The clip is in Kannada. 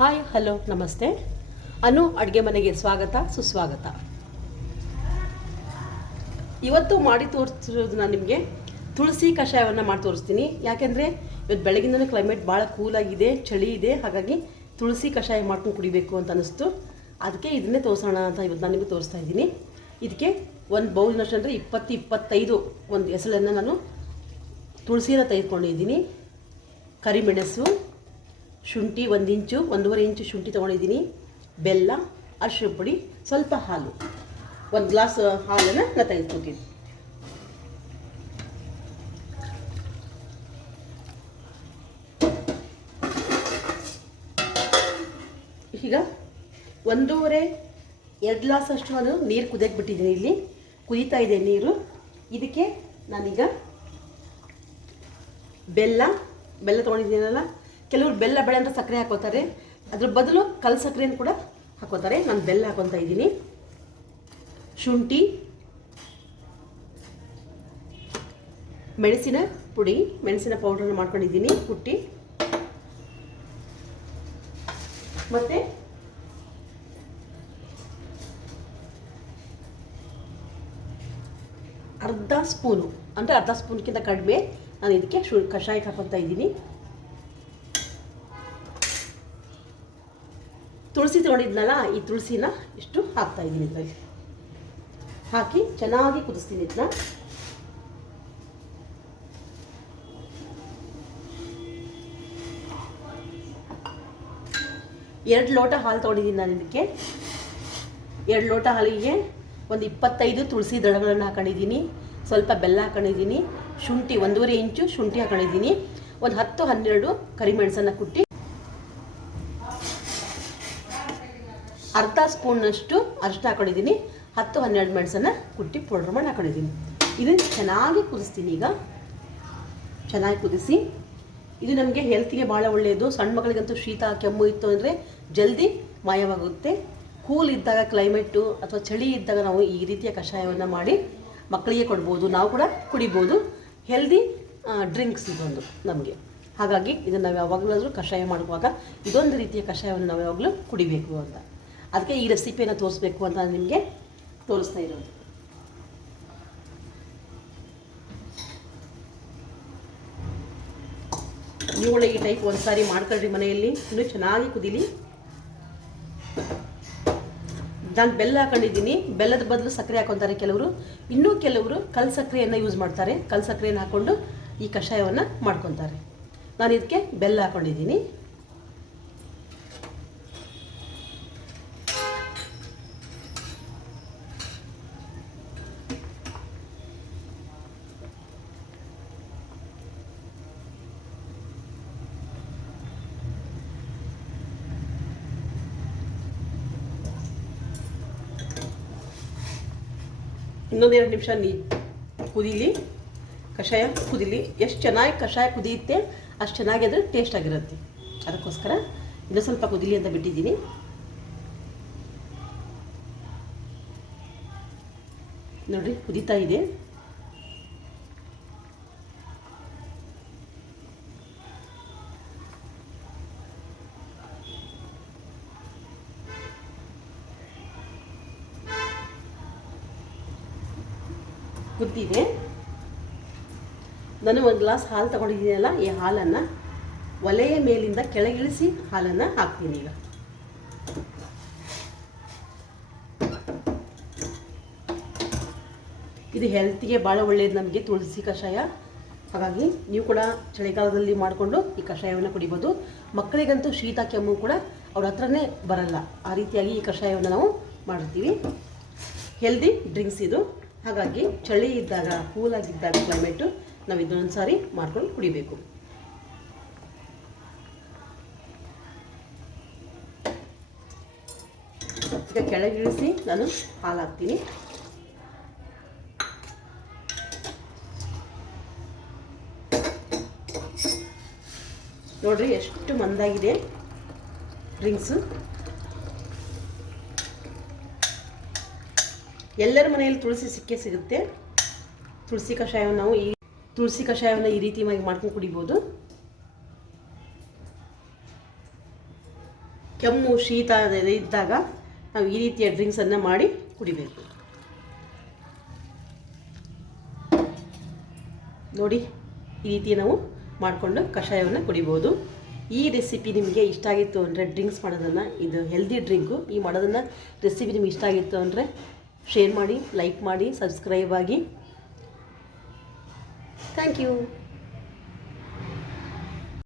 ಹಾಯ್ ಹಲೋ ನಮಸ್ತೆ. ಅನು ಅಡುಗೆ ಮನೆಗೆ ಸ್ವಾಗತ ಸುಸ್ವಾಗತ. ಇವತ್ತು ಮಾಡಿ ತೋರಿಸಿರೋದು ನಾನು ನಿಮಗೆ ತುಳಸಿ ಕಷಾಯವನ್ನು ಮಾಡಿ ತೋರಿಸ್ತೀನಿ. ಯಾಕೆಂದರೆ ಇವತ್ತು ಬೆಳಗಿಂದಲೂ ಕ್ಲೈಮೇಟ್ ಭಾಳ ಕೂಲಾಗಿದೆ, ಚಳಿ ಇದೆ. ಹಾಗಾಗಿ ತುಳಸಿ ಕಷಾಯ ಮಾಡ್ಕೊಂಡು ಕುಡಿಬೇಕು ಅಂತ ಅನ್ನಿಸ್ತು. ಅದಕ್ಕೆ ಇದನ್ನೇ ತೋರಿಸೋಣ ಅಂತ ಇವತ್ತು ನಾನು ನಿಮಗೆ ತೋರಿಸ್ತಾ ಇದ್ದೀನಿ. ಇದಕ್ಕೆ ಒಂದು ಬೌಲ್ನಷ್ಟು ಅಂದರೆ 20-25 ಒಂದು ಎಸಳನ್ನು ನಾನು ತುಳಸಿನ ತೆಗೆದುಕೊಂಡಿದ್ದೀನಿ. ಕರಿಮೆಣಸು, ಶುಂಠಿ 1 ಇಂಚು 1.5 ಇಂಚು ಶುಂಠಿ ತೊಗೊಂಡಿದ್ದೀನಿ, ಬೆಲ್ಲ, ಅರಿಶಿನ ಪುಡಿ, ಸ್ವಲ್ಪ ಹಾಲು, 1 ಗ್ಲಾಸ್ ಹಾಲನ್ನು ನಾನು ತೆಗೆದುಕೊತೀನಿ. ಈಗ 1.5-2 ಗ್ಲಾಸ್ ಅಷ್ಟು ನಾನು ನೀರು ಕುದಿಯಕ್ಕೆ ಬಿಟ್ಟಿದ್ದೀನಿ. ಇಲ್ಲಿ ಕುದೀತಾ ಇದೆ ನೀರು. ಇದಕ್ಕೆ ನಾನೀಗ ಬೆಲ್ಲ ತೊಗೊಂಡಿದ್ದೀನಲ್ಲ, ಕೆಲವರು ಬೆಲ್ಲ ಬೇಡ ಅಂತ ಸಕ್ಕರೆ ಹಾಕೋತಾರೆ, ಅದ್ರ ಬದಲು ಕಲ್ ಸಕ್ಕರೆಯನ್ನು ಕೂಡ ಹಾಕೋತಾರೆ. ನಾನು ಬೆಲ್ಲ ಹಾಕೊತಾ ಇದ್ದೀನಿ. ಶುಂಠಿ, ಮೆಣಸಿನ ಪುಡಿ, ಮೆಣಸಿನ ಪೌಡ್ರನ್ನು ಮಾಡ್ಕೊಂಡಿದ್ದೀನಿ ಕುಟ್ಟಿ, ಮತ್ತು ಅರ್ಧ ಸ್ಪೂನು ಅಂದರೆ ಅರ್ಧ ಸ್ಪೂನ್ಗಿಂತ ಕಡಿಮೆ ನಾನು ಇದಕ್ಕೆ ಕಷಾಯಕ್ಕೆ ಹಾಕೊತಾ ಇದ್ದೀನಿ. ತುಳಸಿ ತೊಗೊಂಡಿದ್ನಲ್ಲ, ಈ ತುಳಸಿನ ಇಷ್ಟು ಹಾಕ್ತಾ ಇದ್ದೀನಿ. ಇದರಲ್ಲಿ ಹಾಕಿ ಚೆನ್ನಾಗಿ ಕುದಿಸ್ತೀನಿ. ಇದನ್ನ 2 ಲೋಟ ಹಾಲು ತೊಗೊಂಡಿದ್ದೀನಿ ನಾನು. ಇದಕ್ಕೆ 2 ಲೋಟ ಹಾಲಿಗೆ ಒಂದು 25 ತುಳಸಿ ದಳಗಳನ್ನು ಹಾಕೊಂಡಿದ್ದೀನಿ, ಸ್ವಲ್ಪ ಬೆಲ್ಲ ಹಾಕೊಂಡಿದ್ದೀನಿ, ಶುಂಠಿ 1.5 ಇಂಚು ಶುಂಠಿ ಹಾಕೊಂಡಿದ್ದೀನಿ, ಒಂದು 10-12 ಕರಿಮೆಣಸನ್ನು ಕುಟ್ಟಿ, ಅರ್ಧ ಸ್ಪೂನ್ನಷ್ಟು ಅರಿಶಿನ ಹಾಕೊಂಡಿದ್ದೀನಿ, 10-12 ಮೆಣಸನ್ನು ಕುಟ್ಟಿ ಪೌಡ್ರ್ ಮಾಡಿ ಹಾಕೊಂಡಿದ್ದೀನಿ. ಇದನ್ನು ಚೆನ್ನಾಗಿ ಕುದಿಸ್ತೀನಿ. ಈಗ ಚೆನ್ನಾಗಿ ಕುದಿಸಿ, ಇದು ನಮಗೆ ಹೆಲ್ತಿಗೆ ಭಾಳ ಒಳ್ಳೆಯದು. ಸಣ್ಣ ಮಕ್ಕಳಿಗಂತೂ ಶೀತ ಕೆಮ್ಮು ಇತ್ತು ಅಂದರೆ ಜಲ್ದಿ ಮಾಯವಾಗುತ್ತೆ. ಕೂಲ್ ಇದ್ದಾಗ ಕ್ಲೈಮೇಟು ಅಥವಾ ಚಳಿ ಇದ್ದಾಗ ನಾವು ಈ ರೀತಿಯ ಕಷಾಯವನ್ನು ಮಾಡಿ ಮಕ್ಕಳಿಗೆ ಕೊಡ್ಬೋದು, ನಾವು ಕೂಡ ಕುಡಿಬೋದು. ಹೆಲ್ದಿ ಡ್ರಿಂಕ್ಸ್ ಇದೊಂದು ನಮಗೆ. ಹಾಗಾಗಿ ಇದನ್ನು ನಾವು ಯಾವಾಗಲಾದರೂ ಕಷಾಯ ಮಾಡುವಾಗ ಇದೊಂದು ರೀತಿಯ ಕಷಾಯವನ್ನು ನಾವು ಯಾವಾಗಲೂ ಕುಡಿಬೇಕು ಅಂತ, ಅದಕ್ಕೆ ಈ ರೆಸಿಪಿಯನ್ನು ತೋರಿಸ್ಬೇಕು ಅಂತ ನಾನು ನಿಮಗೆ ತೋರಿಸ್ತಾ ಇರೋದು. ನೀವುಗಳ ಈ ಟೈಪ್ ಒಂದು ಸಾರಿ ಮಾಡ್ಕೊಳ್ರಿ ಮನೆಯಲ್ಲಿ, ಇನ್ನೂ ಚೆನ್ನಾಗಿ ಕುದೀಲಿ. ನಾನು ಬೆಲ್ಲ ಹಾಕೊಂಡಿದ್ದೀನಿ. ಬೆಲ್ಲದ ಬದಲು ಸಕ್ಕರೆ ಹಾಕೊತಾರೆ ಕೆಲವರು, ಇನ್ನೂ ಕೆಲವರು ಕಲ್ ಸಕ್ಕರೆಯನ್ನು ಯೂಸ್ ಮಾಡ್ತಾರೆ. ಕಲ್ ಸಕ್ಕರೆಯನ್ನು ಹಾಕ್ಕೊಂಡು ಈ ಕಷಾಯವನ್ನು ಮಾಡ್ಕೊತಾರೆ. ನಾನು ಇದಕ್ಕೆ ಬೆಲ್ಲ ಹಾಕ್ಕೊಂಡಿದ್ದೀನಿ. ಇನ್ನೊಂದು 2 ನಿಮಿಷ ಕುದೀಲಿ, ಕಷಾಯ ಕುದೀಲಿ. ಎಷ್ಟು ಚೆನ್ನಾಗಿ ಕಷಾಯ ಕುದಿಯುತ್ತೆ ಅಷ್ಟು ಚೆನ್ನಾಗಿ ಅದು ಟೇಸ್ಟ್ ಆಗಿರುತ್ತೆ. ಅದಕ್ಕೋಸ್ಕರ ಇನ್ನೂ ಸ್ವಲ್ಪ ಕುದೀಲಿ ಅಂತ ಬಿಟ್ಟಿದ್ದೀನಿ. ನೋಡಿರಿ ಕುದೀತಾ ಇದೆ. ಕುದ್ದಿದೆ. ನಾನು 1 ಗ್ಲಾಸ್ ಹಾಲು ತಗೊಂಡಿದ್ದೀನಲ್ಲ, ಈ ಹಾಲನ್ನು ಒಲೆಯ ಮೇಲಿಂದ ಕೆಳಗಿಳಿಸಿ ಹಾಲನ್ನು ಹಾಕ್ತೀನಿ. ಈಗ ಇದು ಹೆಲ್ತಿಗೆ ಭಾಳ ಒಳ್ಳೆಯದು ನಮಗೆ ತುಳಸಿ ಕಷಾಯ. ಹಾಗಾಗಿ ನೀವು ಕೂಡ ಚಳಿಗಾಲದಲ್ಲಿ ಮಾಡಿಕೊಂಡು ಈ ಕಷಾಯವನ್ನು ಕುಡಿಬೋದು. ಮಕ್ಕಳಿಗಂತೂ ಶೀತ ಕೆಮ್ಮು ಕೂಡ ಅವ್ರ ಹತ್ರನೇ ಬರಲ್ಲ. ಆ ರೀತಿಯಾಗಿ ಈ ಕಷಾಯವನ್ನು ನಾವು ಮಾಡ್ತೀವಿ. ಹೆಲ್ದಿ ಡ್ರಿಂಕ್ಸ್ ಇದು. ಹಾಗಾಗಿ ಚಳಿ ಇದ್ದಾಗ, ಕೂಲಾಗಿದ್ದಾಗ ಕ್ಲೈಮೇಟು ನಾವು ಇದನ್ನೊಂದು ಸಾರಿ ಮಾಡ್ಕೊಂಡು ಕುಡಿಬೇಕು. ಈಗ ಕೆಳಗಿಳಿಸಿ ನಾನು ಹಾಲು ಹಾಕ್ತೀನಿ. ನೋಡ್ರಿ ಎಷ್ಟು ಮಂದಾಗಿದೆ ಡ್ರಿಂಕ್ಸು. ಎಲ್ಲರ ಮನೆಯಲ್ಲಿ ತುಳಸಿ ಸಿಗುತ್ತೆ. ತುಳಸಿ ಕಷಾಯವನ್ನು ಈ ರೀತಿಯಾಗಿ ಮಾಡ್ಕೊಂಡು ಕುಡಿಬೋದು. ಕೆಮ್ಮು ಶೀತ ಇದ್ದಾಗ ನಾವು ಈ ರೀತಿಯ ಡ್ರಿಂಕ್ಸನ್ನು ಮಾಡಿ ಕುಡಿಬೇಕು. ನೋಡಿ, ಈ ರೀತಿ ನಾವು ಮಾಡಿಕೊಂಡು ಕಷಾಯವನ್ನು ಕುಡಿಬೋದು. ಈ ರೆಸಿಪಿ ನಿಮಗೆ ಇಷ್ಟ ಆಗಿತ್ತು ಅಂದರೆ ಡ್ರಿಂಕ್ಸ್ ಮಾಡೋದನ್ನು, ಇದು ಹೆಲ್ದಿ ಡ್ರಿಂಕು, ಈ ಮಾಡೋದನ್ನು ರೆಸಿಪಿ ನಿಮ್ಗೆ ಇಷ್ಟ ಆಗಿತ್ತು ಅಂದರೆ ಶೇರ್ ಮಾಡಿ, ಲೈಕ್ ಮಾಡಿ, ಸಬ್ಸ್ಕ್ರೈಬ್ ಆಗಿ. Thank you.